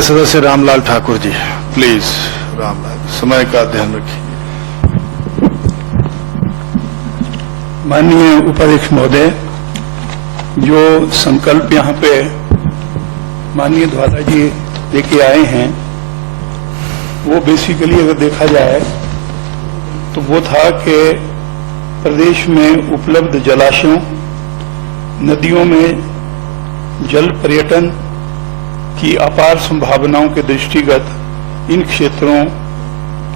दूसरे सदस्य रामलाल ठाकुर जी, प्लीज। रामलाल, समय का ध्यान रखिए। माननीय उपाध्यक्ष महोदय, जो संकल्प यहाँ पे माननीय ध्वाला जी लेके आए हैं, वो बेसिकली अगर देखा जाए तो वो था कि प्रदेश में उपलब्ध जलाशयों, नदियों में जल पर्यटन की अपार संभावनाओं के दृष्टिगत इन क्षेत्रों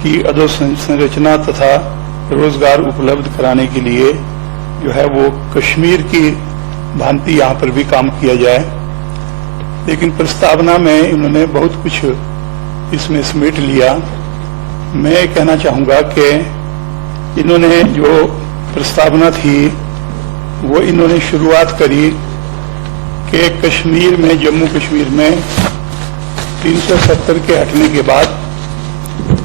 की अधोसंरचना तथा रोजगार उपलब्ध कराने के लिए जो है वो कश्मीर की भांति यहाँ पर भी काम किया जाए। लेकिन प्रस्तावना में इन्होंने बहुत कुछ इसमें समेट लिया। मैं कहना चाहूँगा कि इन्होंने जो प्रस्तावना थी वो इन्होंने शुरुआत करी कि कश्मीर में, जम्मू कश्मीर में 370 के हटने के बाद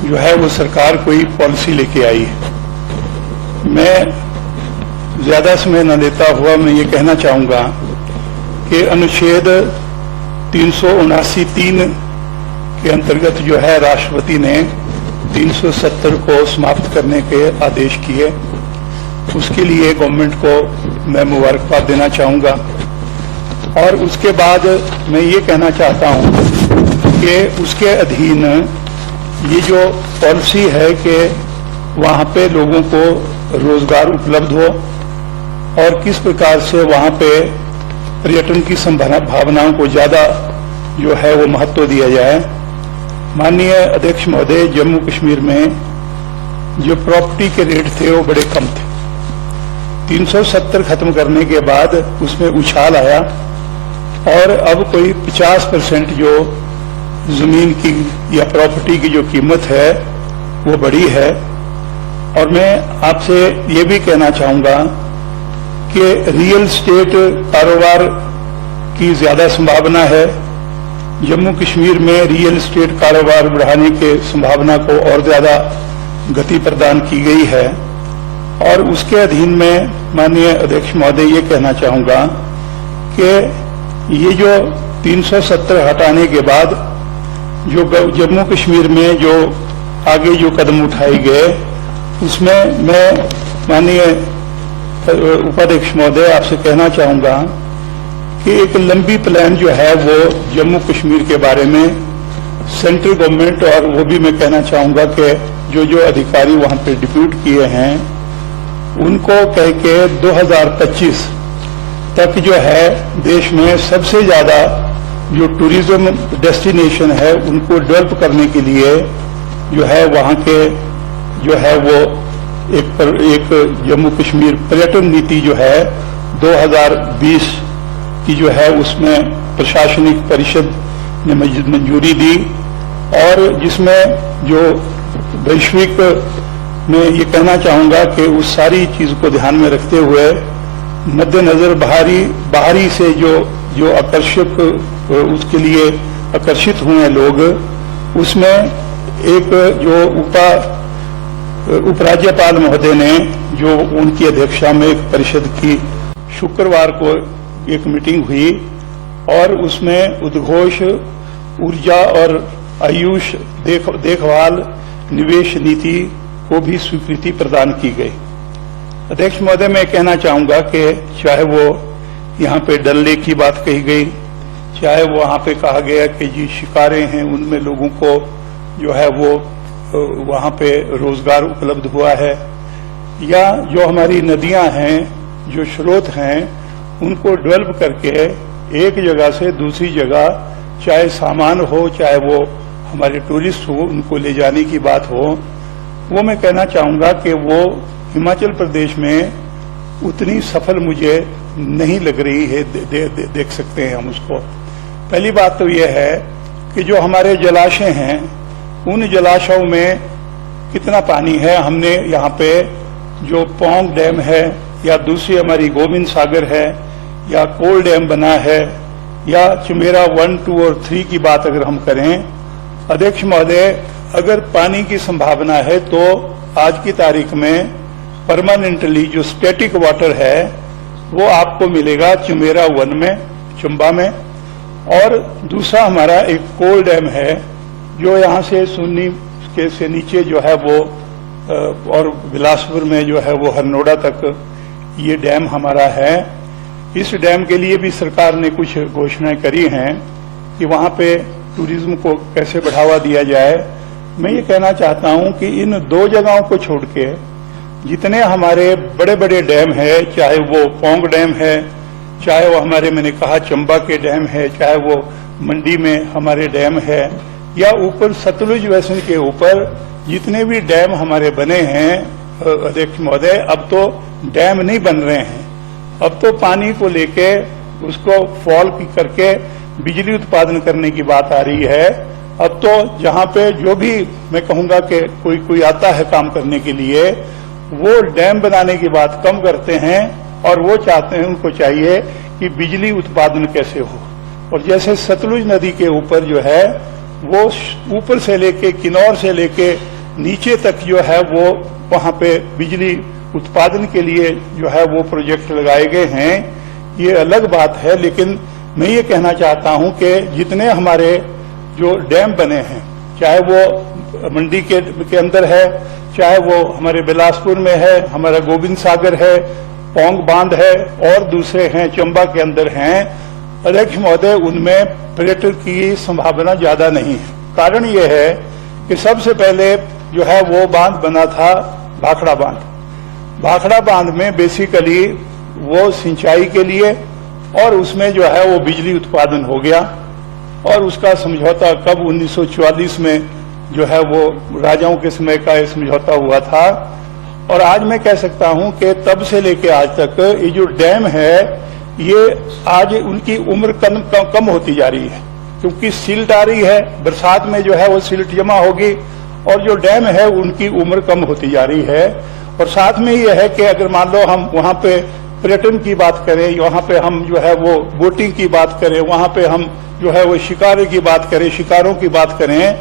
जो है वो सरकार कोई पॉलिसी लेके आई है। मैं ज्यादा समय न लेता हुआ मैं ये कहना चाहूँगा कि अनुच्छेद 379(3) के अंतर्गत जो है राष्ट्रपति ने 370 को समाप्त करने के आदेश किए। उसके लिए गवर्नमेंट को मैं मुबारकबाद देना चाहूँगा। और उसके बाद मैं ये कहना चाहता हूँ कि उसके अधीन ये जो पॉलिसी है कि वहाँ पे लोगों को रोजगार उपलब्ध हो और किस प्रकार से वहाँ पे पर्यटन की संभावनाओं को ज़्यादा जो है वो महत्व दिया जाए। माननीय अध्यक्ष महोदय, जम्मू कश्मीर में जो प्रॉपर्टी के रेट थे वो बड़े कम थे। 370 खत्म करने के बाद उसमें उछाल आया और अब कोई 50% जो जमीन की या प्रॉपर्टी की जो कीमत है वो बड़ी है। और मैं आपसे ये भी कहना चाहूँगा कि रियल स्टेट कारोबार की ज़्यादा संभावना है। जम्मू कश्मीर में रियल स्टेट कारोबार बढ़ाने के संभावना को और ज़्यादा गति प्रदान की गई है। और उसके अधीन में माननीय अध्यक्ष महोदय ये कहना चाहूँगा कि ये जो 370 हटाने के बाद जो जम्मू कश्मीर में जो आगे जो कदम उठाए गए, उसमें मैं माननीय उपाध्यक्ष महोदय आपसे कहना चाहूँगा कि एक लंबी प्लान जो है वो जम्मू कश्मीर के बारे में सेंट्रल गवर्नमेंट, और वो भी मैं कहना चाहूँगा कि जो अधिकारी वहाँ पे डिप्यूट किए हैं उनको कह के 2025 तक जो है देश में सबसे ज़्यादा जो टूरिज्म डेस्टिनेशन है उनको डेवलप करने के लिए जो है वहाँ के जो है वो एक जम्मू कश्मीर पर्यटन नीति जो है 2020 की जो है उसमें प्रशासनिक परिषद ने मंजूरी दी। और जिसमें जो वैश्विक मैं ये कहना चाहूँगा कि उस सारी चीज़ को ध्यान में रखते हुए मद्देनजर बाहरी से जो आकर्षक उसके लिए आकर्षित हुए लोग, उसमें एक जो उपराज्यपाल महोदय ने जो उनकी अध्यक्षता में एक परिषद की शुक्रवार को एक मीटिंग हुई और उसमें उद्घोष, ऊर्जा और आयुष देखभाल निवेश नीति को भी स्वीकृति प्रदान की गई। अध्यक्ष महोदय, मैं कहना चाहूँगा कि चाहे वो यहाँ पे डल लेक की बात कही गई, चाहे वो वहाँ पे कहा गया कि जी शिकारें हैं उनमें लोगों को जो है वो वहाँ पे रोजगार उपलब्ध हुआ है, या जो हमारी नदियाँ हैं, जो स्रोत हैं, उनको डेवलप करके एक जगह से दूसरी जगह, चाहे सामान हो चाहे वो हमारे टूरिस्ट हो, उनको ले जाने की बात हो, वो मैं कहना चाहूँगा कि वो हिमाचल प्रदेश में उतनी सफल मुझे नहीं लग रही है। देख सकते हैं हम उसको। पहली बात तो ये है कि जो हमारे जलाशय हैं उन जलाशयों में कितना पानी है। हमने यहाँ पे जो पौंग डैम है या दूसरी हमारी गोविंद सागर है या कोल डैम बना है या चमेरा 1, 2 और 3 की बात अगर हम करें, अध्यक्ष महोदय, अगर पानी की संभावना है तो आज की तारीख में परमानेंटली जो स्टैटिक वाटर है वो आपको मिलेगा चमेरा 1 में, चंबा में, और दूसरा हमारा एक कोल डैम है जो यहाँ से सुन्नी के से नीचे जो है वो और बिलासपुर में जो है वो हरनोड़ा तक ये डैम हमारा है। इस डैम के लिए भी सरकार ने कुछ घोषणाएं करी हैं कि वहाँ पे टूरिज्म को कैसे बढ़ावा दिया जाए। मैं ये कहना चाहता हूँ कि इन दो जगहों को छोड़ के जितने हमारे बड़े बड़े डैम है, चाहे वो पौंग डैम है, चाहे वो हमारे मैंने कहा चंबा के डैम है, चाहे वो मंडी में हमारे डैम है, या ऊपर सतलुज बेसिन के ऊपर जितने भी डैम हमारे बने हैं अध्यक्ष महोदय, अब तो डैम नहीं बन रहे हैं। अब तो पानी को लेके उसको फॉल करके बिजली उत्पादन करने की बात आ रही है। अब तो जहां पे जो भी मैं कहूंगा कि कोई आता है काम करने के लिए, वो डैम बनाने की बात कम करते हैं और वो चाहते हैं, उनको चाहिए कि बिजली उत्पादन कैसे हो। और जैसे सतलुज नदी के ऊपर जो है वो ऊपर से लेके किन्नौर से लेके नीचे तक जो है वो वहां पे बिजली उत्पादन के लिए जो है वो प्रोजेक्ट लगाए गए हैं, ये अलग बात है। लेकिन मैं ये कहना चाहता हूं कि जितने हमारे जो डैम बने हैं, चाहे वो मंडी के अंदर है, चाहे वो हमारे बिलासपुर में है, हमारा गोविंद सागर है, पौंग बांध है और दूसरे हैं चंबा के अंदर हैं, अध्यक्ष महोदय, उनमें पर्यटन की संभावना ज्यादा नहीं है। कारण ये है कि सबसे पहले जो है वो बांध बना था भाखड़ा बांध। भाखड़ा बांध में बेसिकली वो सिंचाई के लिए और उसमें जो है वो बिजली उत्पादन हो गया और उसका समझौता कब 1944 में जो है वो राजाओं के समय का ये समझौता हुआ था। और आज मैं कह सकता हूं कि तब से लेके आज तक ये जो डैम है ये आज उनकी उम्र कम होती जा रही है, क्योंकि सिल्ट आ रही है, बरसात में जो है वो सिल्ट जमा होगी और जो डैम है उनकी उम्र कम होती जा रही है। और साथ में ये है कि अगर मान लो हम वहां पे पर्यटन की बात करें, वहां पे हम जो है वो बोटिंग की बात करें, वहां पे हम जो है वो शिकार की बात करें, शिकारों की बात करें,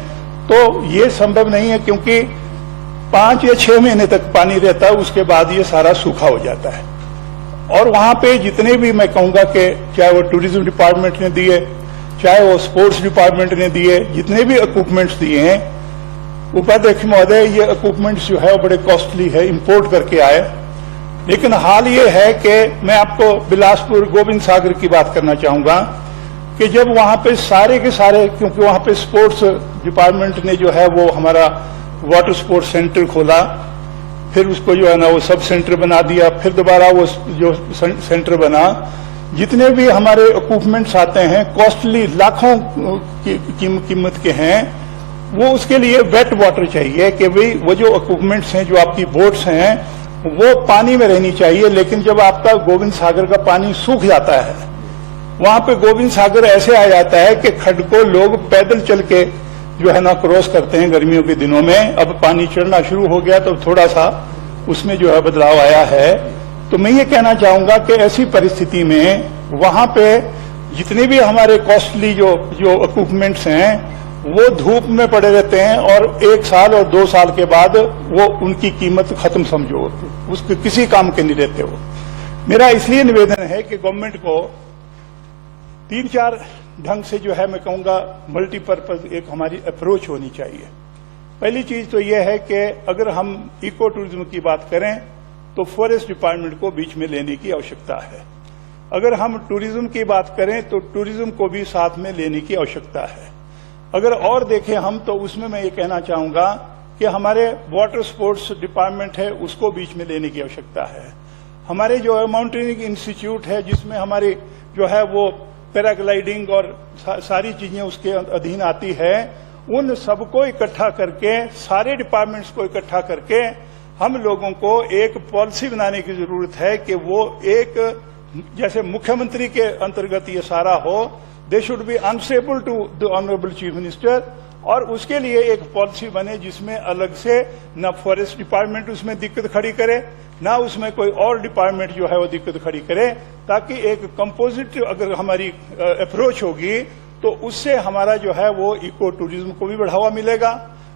तो ये संभव नहीं है, क्योंकि 5 या 6 महीने तक पानी रहता है, उसके बाद ये सारा सूखा हो जाता है। और वहां पे जितने भी मैं कहूंगा कि चाहे वो टूरिज्म डिपार्टमेंट ने दिए, चाहे वो स्पोर्ट्स डिपार्टमेंट ने दिए, जितने भी इक्विपमेंट्स दिए हैं, उपाध्यक्ष महोदय, ये इक्विपमेंट्स जो है वो बड़े कॉस्टली है, इंपोर्ट करके आए। लेकिन हाल ये है कि मैं आपको बिलासपुर गोविंद सागर की बात करना चाहूंगा कि जब वहां पे सारे के सारे, क्योंकि वहां पे स्पोर्ट्स डिपार्टमेंट ने जो है वो हमारा वाटर स्पोर्ट्स सेंटर खोला, फिर उसको जो है ना वो सब सेंटर बना दिया, फिर दोबारा वो जो सेंटर बना, जितने भी हमारे इक्विपमेंट्स आते हैं कॉस्टली लाखों की कीमत के हैं, वो उसके लिए वेट वाटर चाहिए कि भाई वो जो इक्विपमेंट्स हैं, जो आपकी बोट्स हैं, वो पानी में रहनी चाहिए। लेकिन जब आपका गोविंद सागर का पानी सूख जाता है, वहां पे गोविंद सागर ऐसे आ जाता है कि खड्ड को लोग पैदल चल के जो है ना क्रॉस करते हैं गर्मियों के दिनों में। अब पानी चढ़ना शुरू हो गया तो थोड़ा सा उसमें जो है बदलाव आया है। तो मैं ये कहना चाहूंगा कि ऐसी परिस्थिति में वहां पे जितने भी हमारे कॉस्टली जो इक्विपमेंट्स हैं वो धूप में पड़े रहते हैं और 1 साल और 2 साल के बाद वो उनकी कीमत खत्म समझो, उसके किसी काम के नहीं रहते हो। मेरा इसलिए निवेदन है कि गवर्नमेंट को 3-4 ढंग से जो है मैं कहूंगा मल्टीपर्पज एक हमारी अप्रोच होनी चाहिए। पहली चीज तो यह है कि अगर हम इको टूरिज्म की बात करें तो फॉरेस्ट डिपार्टमेंट को बीच में लेने की आवश्यकता है। अगर हम टूरिज्म की बात करें तो टूरिज्म को भी साथ में लेने की आवश्यकता है। अगर और देखें हम तो उसमें मैं ये कहना चाहूंगा कि हमारे वाटर स्पोर्ट्स डिपार्टमेंट है उसको बीच में लेने की आवश्यकता है। हमारे जो है माउंटेनिंग इंस्टीट्यूट है जिसमें हमारी जो है वो पैराग्लाइडिंग और सारी चीजें उसके अधीन आती है, उन सबको इकट्ठा करके, सारे डिपार्टमेंट्स को इकट्ठा करके हम लोगों को एक पॉलिसी बनाने की जरूरत है कि वो एक जैसे मुख्यमंत्री के अंतर्गत ये सारा हो, they should be answerable to the honourable chief minister, और उसके लिए एक पॉलिसी बने जिसमें अलग से न फॉरेस्ट डिपार्टमेंट उसमें दिक्कत खड़ी करे, ना उसमें कोई और डिपार्टमेंट जो है वो दिक्कत खड़ी करे, ताकि एक कंपोजिट अगर हमारी अप्रोच होगी तो उससे हमारा जो है वो इको टूरिज्म को भी बढ़ावा मिलेगा,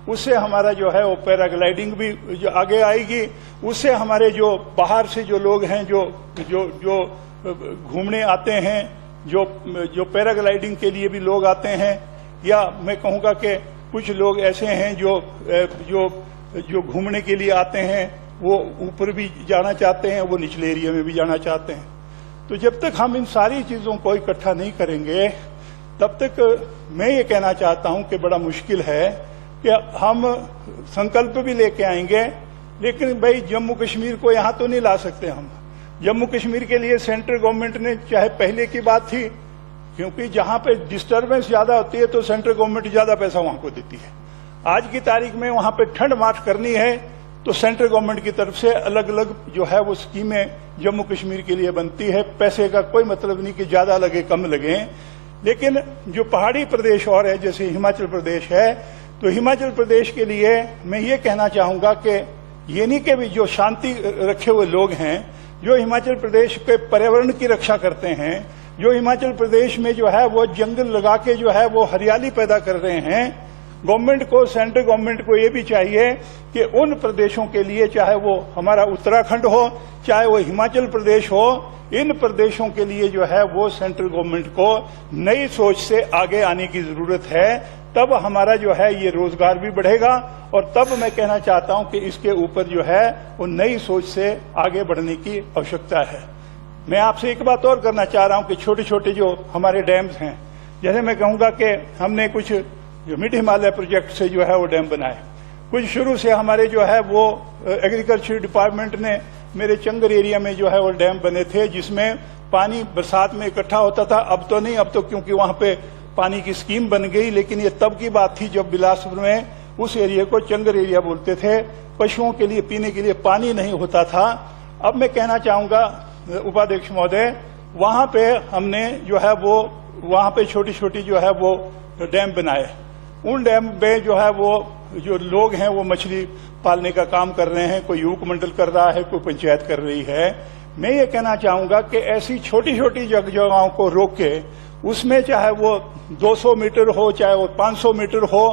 उससे हमारा जो है वो पैराग्लाइडिंग भी जो आगे आएगी, उससे हमारे जो बाहर से जो लोग हैं जो जो जो घूमने आते हैं जो पैराग्लाइडिंग के लिए भी लोग आते हैं, या मैं कहूँगा कि कुछ लोग ऐसे हैं जो घूमने के लिए आते हैं, वो ऊपर भी जाना चाहते हैं, वो निचले एरिया में भी जाना चाहते हैं। तो जब तक हम इन सारी चीज़ों को इकट्ठा नहीं करेंगे, तब तक मैं ये कहना चाहता हूं कि बड़ा मुश्किल है कि हम संकल्प भी लेके आएंगे, लेकिन भाई जम्मू कश्मीर को यहां तो नहीं ला सकते हम। जम्मू कश्मीर के लिए सेंट्रल गवर्नमेंट ने, चाहे पहले की बात थी, क्योंकि जहां पे डिस्टर्बेंस ज्यादा होती है तो सेंट्रल गवर्नमेंट ज्यादा पैसा वहां को देती है। आज की तारीख में वहां पे ठंड मार्च करनी है तो सेंट्रल गवर्नमेंट की तरफ से अलग अलग जो है वो स्कीमें जम्मू कश्मीर के लिए बनती है। पैसे का कोई मतलब नहीं कि ज्यादा लगे कम लगे, लेकिन जो पहाड़ी प्रदेश और है, जैसे हिमाचल प्रदेश है, तो हिमाचल प्रदेश के लिए मैं ये कहना चाहूंगा कि ये नहीं कि भी जो शांति रखे हुए लोग हैं, जो हिमाचल प्रदेश के पर्यावरण की रक्षा करते हैं, जो हिमाचल प्रदेश में जो है वो जंगल लगा के जो है वो हरियाली पैदा कर रहे हैं, गवर्नमेंट को, सेंट्रल गवर्नमेंट को ये भी चाहिए कि उन प्रदेशों के लिए, चाहे वो हमारा उत्तराखंड हो, चाहे वो हिमाचल प्रदेश हो, इन प्रदेशों के लिए जो है वो सेंट्रल गवर्नमेंट को नई सोच से आगे आने की जरूरत है। तब हमारा जो है ये रोजगार भी बढ़ेगा, और तब मैं कहना चाहता हूं कि इसके ऊपर जो है वो नई सोच से आगे बढ़ने की आवश्यकता है। मैं आपसे एक बात और करना चाह रहा हूं कि छोटे छोटे जो हमारे डैम्स हैं, जैसे मैं कहूंगा कि हमने कुछ जो मिड हिमालय प्रोजेक्ट से जो है वो डैम बनाए, कुछ शुरू से हमारे जो है वो एग्रीकल्चर डिपार्टमेंट ने मेरे चंगर एरिया में जो है वो डैम बने थे, जिसमें पानी बरसात में इकट्ठा होता था। अब तो नहीं, अब तो क्योंकि वहां पे पानी की स्कीम बन गई, लेकिन ये तब की बात थी जब बिलासपुर में उस एरिया को चंगर एरिया बोलते थे, पशुओं के लिए पीने के लिए पानी नहीं होता था। अब मैं कहना चाहूंगा उपाध्यक्ष महोदय, वहां पे हमने जो है वो वहां पे छोटी छोटी जो है वो डैम बनाए। उन डैम में जो है वो जो लोग हैं वो मछली पालने का काम कर रहे हैं, कोई युवक मंडल कर रहा है, कोई पंचायत कर रही है। मैं ये कहना चाहूंगा कि ऐसी छोटी छोटी जगहों को रोक के, उसमें चाहे वो 200 मीटर हो, चाहे वो 500 मीटर हो,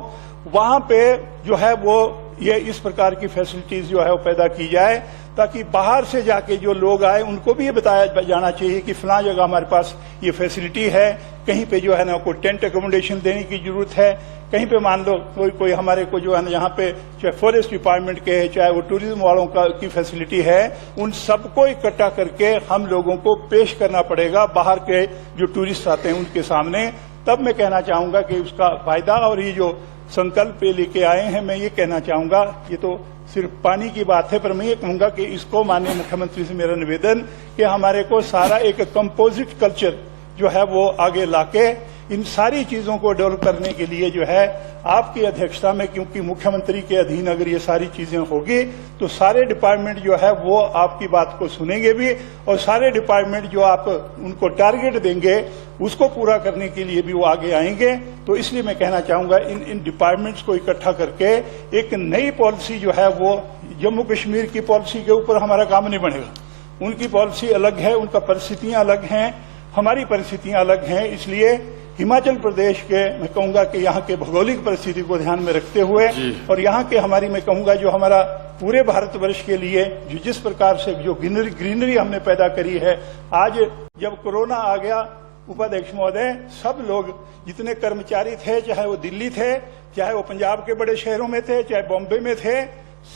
वहां पे जो है वो ये इस प्रकार की फैसिलिटीज जो है वो पैदा की जाए, ताकि बाहर से जाके जो लोग आए उनको भी ये बताया जाना चाहिए कि फलां जगह हमारे पास ये फैसिलिटी है, कहीं पे जो है ना कोई टेंट एकोमोडेशन देने की जरूरत है, कहीं पे मान लो कोई हमारे को जो है ना यहाँ पे चाहे फॉरेस्ट डिपार्टमेंट के है, चाहे वो टूरिज्म वालों की फैसिलिटी है, उन सबको इकट्ठा करके हम लोगों को पेश करना पड़ेगा बाहर के जो टूरिस्ट आते हैं उनके सामने। तब मैं कहना चाहूंगा कि उसका फायदा, और ये जो संकल्प लेके आए हैं, मैं ये कहना चाहूंगा, ये तो सिर्फ पानी की बात है, पर मैं ये कहूंगा कि इसको माननीय मुख्यमंत्री से मेरा निवेदन कि हमारे को सारा एक कंपोजिट कल्चर जो है वो आगे लाके इन सारी चीजों को डेवलप करने के लिए जो है आपकी अध्यक्षता में, क्योंकि मुख्यमंत्री के अधीन अगर ये सारी चीजें होगी तो सारे डिपार्टमेंट जो है वो आपकी बात को सुनेंगे भी, और सारे डिपार्टमेंट जो आप उनको टारगेट देंगे उसको पूरा करने के लिए भी वो आगे आएंगे। तो इसलिए मैं कहना चाहूंगा इन डिपार्टमेंट्स को इकट्ठा करके एक नई पॉलिसी जो है वो, जम्मू कश्मीर की पॉलिसी के ऊपर हमारा काम नहीं बनेगा। उनकी पॉलिसी अलग है, उनका परिस्थितियां अलग हैं, हमारी परिस्थितियां अलग हैं। इसलिए हिमाचल प्रदेश के मैं कहूंगा कि यहाँ के भौगोलिक परिस्थिति को ध्यान में रखते हुए, और यहाँ के हमारी मैं कहूंगा जो हमारा पूरे भारतवर्ष के लिए जो जिस प्रकार से जो ग्रीनरी हमने पैदा करी है, आज जब कोरोना आ गया उपाध्यक्ष महोदय, सब लोग जितने कर्मचारी थे, चाहे वो दिल्ली थे, चाहे वो पंजाब के बड़े शहरों में थे, चाहे बॉम्बे में थे,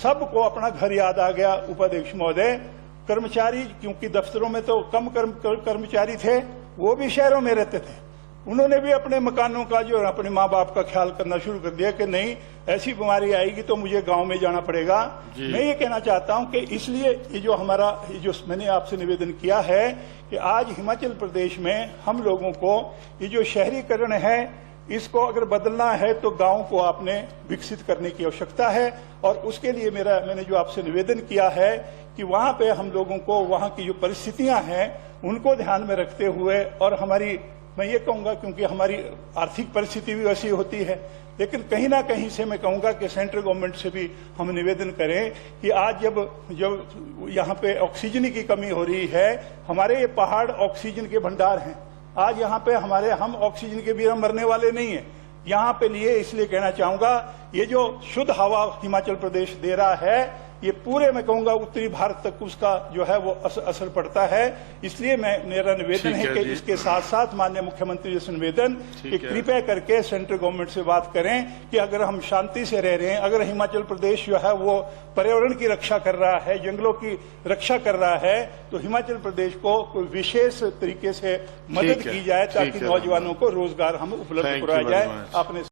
सबको अपना घर याद आ गया उपाध्यक्ष महोदय। कर्मचारी, क्योंकि दफ्तरों में तो कम कर्मचारी थे, वो भी शहरों में रहते थे, उन्होंने भी अपने मकानों का जो अपने माँ बाप का ख्याल करना शुरू कर दिया कि नहीं, ऐसी बीमारी आएगी तो मुझे गांव में जाना पड़ेगा। मैं ये कहना चाहता हूं कि इसलिए ये जो हमारा ये जो मैंने आपसे निवेदन किया है कि आज हिमाचल प्रदेश में हम लोगों को ये जो शहरीकरण है, इसको अगर बदलना है तो गांव को आपने विकसित करने की आवश्यकता है। और उसके लिए मैंने जो आपसे निवेदन किया है कि वहां पे हम लोगों को वहां की जो परिस्थितियां हैं उनको ध्यान में रखते हुए, और हमारी मैं ये कहूंगा क्योंकि हमारी आर्थिक परिस्थिति भी वैसी होती है, लेकिन कहीं ना कहीं से मैं कहूंगा कि सेंट्रल गवर्नमेंट से भी हम निवेदन करें कि आज जब यहाँ पे ऑक्सीजन की कमी हो रही है, हमारे ये पहाड़ ऑक्सीजन के भंडार हैं, आज यहाँ पे हम ऑक्सीजन के बिना मरने वाले नहीं है। यहाँ पे लिए इसलिए कहना चाहूंगा, ये जो शुद्ध हवा हिमाचल प्रदेश दे रहा है, ये पूरे मैं कहूंगा उत्तरी भारत तक उसका जो है वो असर पड़ता है। इसलिए मेरा निवेदन ठीक है है कि जी। इसके साथ साथ माननीय मुख्यमंत्री जी से निवेदन कि ठीक है। कृपया करके सेंट्रल गवर्नमेंट से बात करें कि अगर हम शांति से रह रहे हैं, अगर हिमाचल प्रदेश जो है वो पर्यावरण की रक्षा कर रहा है, जंगलों की रक्षा कर रहा है, तो हिमाचल प्रदेश को कोई विशेष तरीके से मदद ठीक है, की जाए ठीक ताकि है, नौजवानों को रोजगार हम उपलब्ध Thank you कराया very जाए। much. आपने